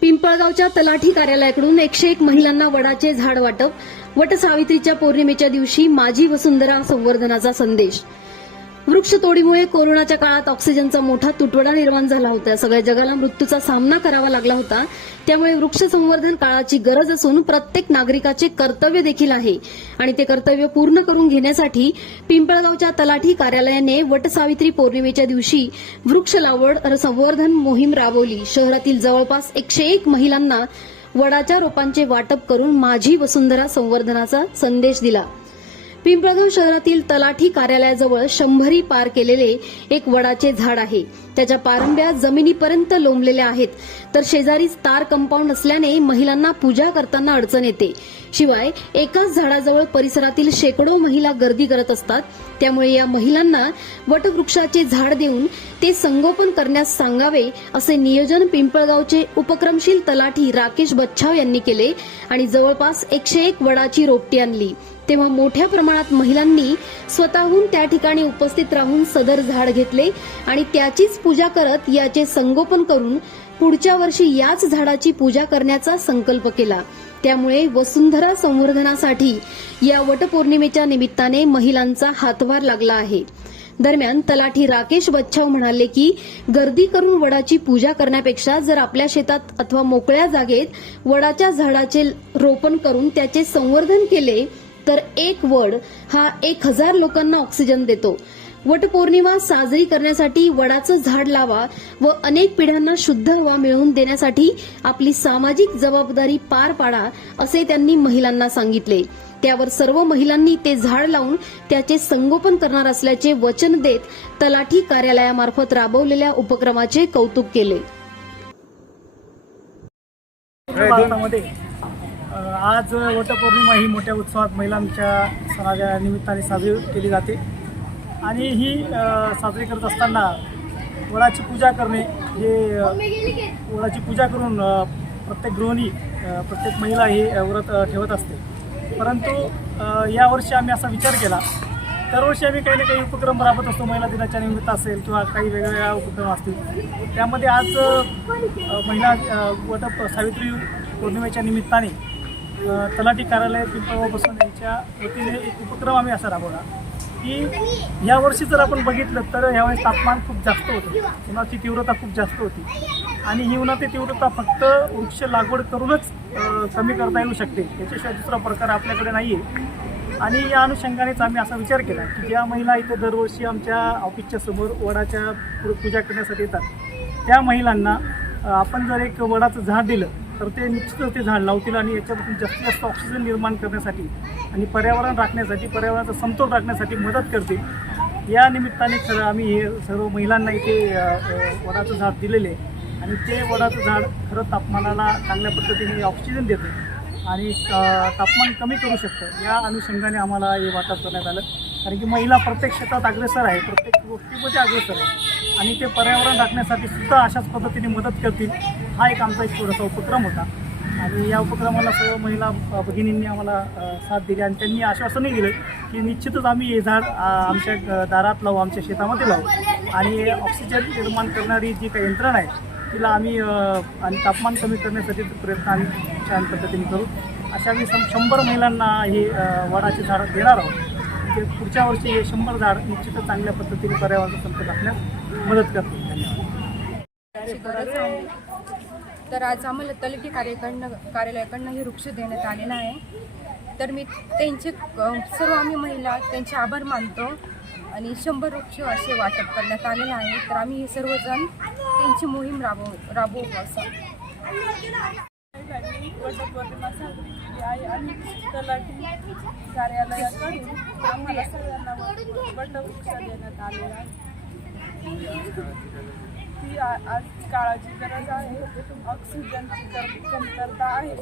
पिंपळगावच्या तलाठी कार्यालयाकडून एकशे एक महिलांना वडाचे झाड वाटप. वटसावित्रीच्या पौर्णिमेच्या दिवशी माझी वसुंधरा संवर्धनाचा संदेश. वृक्षतोडीमुळे कोरोनाच्या काळात ऑक्सिजनचा मोठा तुटवडा निर्माण झाला होता. सगळ्या जगाला मृत्यूचा सामना करावा लागला होता. त्यामुळे वृक्ष संवर्धन काळाची गरज असून प्रत्येक नागरिकाचे कर्तव्य देखील आहे. आणि ते कर्तव्य पूर्ण करून घेण्यासाठी पिंपळगावच्या तलाठी कार्यालयाने वटसावित्री पौर्णिमेच्या दिवशी वृक्ष लागवड संवर्धन मोहीम राबवली. शहरातील जवळपास एकशे एक महिलांना वडाच्या रोपांचे वाटप करून माझी वसुंधरा संवर्धनाचा संदेश दिला. पिंपळगाव शहरातील तलाठी कार्यालयाजवळ शंभरी पार केलेले एक वडाचे झाड आहे. त्याच्या पारंब्या जमिनीपर्यंत लोंबलेल्या आहेत. तर शेजारीच तार कंपाऊंड असल्याने महिलांना पूजा करताना अडचण येते. शिवाय एकाच झाडाजवळ परिसरातील शेकडो महिला गर्दी करत असतात. त्यामुळे या महिलांना वटवृक्षाचे झाड देऊन ते संगोपन करण्यास सांगावे असे नियोजन पिंपळगावचे उपक्रमशील तलाठी राकेश बच्छाव यांनी केले आणि जवळपास एकशे एक वडाची रोपटी आणली. तेव्हा मोठ्या प्रमाणात महिलांनी स्वतःहून त्या ठिकाणी उपस्थित राहून सदर झाड घेतले आणि त्याचीच पूजा करत याचे संगोपन करून पुढच्या वर्षी याच झाडाची पूजा करण्याचा संकल्प केला. त्यामुळे वसुंधरा संवर्धनासाठी या वटपौर्णिमेच्या निमित्ताने महिलांचा हातभार लागला आहे. दरम्यान तलाठी राकेश बच्छाव म्हणाले की गर्दी करून वडाची पूजा करण्यापेक्षा जर आपल्या शेतात अथवा मोकळ्या जागेत वडाच्या झाडाचे रोपण करून त्याचे संवर्धन केले तर एक वड हा एक हजार लोकांना ऑक्सिजन देतो. वटपौर्णिमा साजरी करण्यासाठी वडाचं झाड लावा व अनेक पिढ्यांना शुद्ध हवा मिळवून देण्यासाठी आपली सामाजिक जबाबदारी पार पाडा असे त्यांनी महिलांना सांगितले. त्यावर सर्व महिलांनी ते झाड लावून त्याचे संगोपन करणार असल्याचे वचन देत तलाठी कार्यालयामार्फत राबवलेल्या उपक्रमाचे कौतुक केले. भारतामध्ये आज वटपौर्णिमा ही मोठ्या उत्सवात महिलांच्या सणाच्या निमित्ताने साजरी केली जाते. आणि ही साजरी करत असताना वडाची पूजा करणे हे वडाची पूजा करून प्रत्येक गृहिणी प्रत्येक महिला हे व्रत ठेवत असते. परंतु यावर्षी आम्ही असा विचार केला दरवर्षी आम्ही काही ना काही उपक्रम राबवत असतो महिला दिनाच्या निमित्त असेल किंवा काही वेगवेगळ्या उपक्रम असतील. त्यामध्ये आज महिला वट सावित्री पौर्णिमेच्या निमित्ताने तलाठी कार्यालय पिंपळगाव बसून यांच्या वतीने एक उपक्रम आम्ही असा राबवला. की यावर्षी जर आपण बघितलं तर यावेळेस तापमान खूप जास्त होतं. उन्हाची तीव्रता खूप जास्त होती. आणि ही उन्हाची तीव्रता फक्त वृक्ष लागवड करूनच कमी करता येऊ शकते. त्याच्याशिवाय दुसरा प्रकार आपल्याकडे नाही आहे आणि या अनुषंगानेच आम्ही असा विचार केला की ज्या महिला इथे दरवर्षी आमच्या ऑफिसच्या समोर वडाच्या पूजा करण्यासाठी येतात त्या महिलांना आपण जर एक वडाचं झाड दिलं तर ते निश्चितच ते झाड लावतील आणि याच्यापासून जास्तीत जास्त ऑक्सिजन निर्माण करण्यासाठी आणि पर्यावरण राखण्यासाठी पर्यावरणाचा समतोल राखण्यासाठी मदत करतील. या निमित्ताने खरं आम्ही हे सर्व महिलांना इथे वडाचं झाड दिलेले आहे. आणि ते वडाचं झाड खरं तापमानाला चांगल्या पद्धतीने ऑक्सिजन देतं आणि तापमान कमी करू शकतं. या अनुषंगाने आम्हाला हे वाटप करण्यात आलं. कारण की महिला प्रत्येक क्षेत्रात अग्रेसर आहे. प्रत्येक गोष्टीमध्ये अग्रेसर आहे. आणि ते पर्यावरण राखण्यासाठी सुद्धा अशाच पद्धतीने मदत करतील. हा एक आमचा एक थोडासा उपक्रम होता. आणि या उपक्रमाला सर्व महिला भगिनींनी आम्हाला साथ दिली आणि त्यांनी आश्वासनही दिलं की निश्चितच आम्ही हे झाड आमच्या दारात लावू आमच्या शेतामध्ये लावू. आणि ऑक्सिजन निर्माण करणारी जी काही यंत्रणा आहे तिला आम्ही आणि तापमान कमी करण्यासाठी प्रयत्न आम्ही छान पद्धतीने करू. अशा आम्ही सम शंभर महिलांना हे अ, वडाचे झाड देणार आहोत. ते पुढच्या वर्षी हे शंभर झाड निश्चितच चांगल्या पद्धतीने पर्यावरण संपत असण्यास मदत करतील. धन्यवाद. तर आज आम्हाला तलटी कार्याकडनं कार्यालयाकडनं हे वृक्ष देण्यात आलेलं आहे. तर मी त्यांचे सर्व आम्ही महिला त्यांचे आभार मानतो आणि शंभर वृक्ष असे वाटप करण्यात आलेलं आहे. तर आम्ही हे सर्वजण त्यांची मोहीम राबवू राबवू असं. वटपौर्णिमा साजरी केली आहे आणि तलाठी कार्यालयाकडून आम्हाला सगळ्यांना वटवृक्ष देण्यात आले आहे. ती आ- आज काळाची गरज आहे. ऑक्सिजनची कमतरता आहे.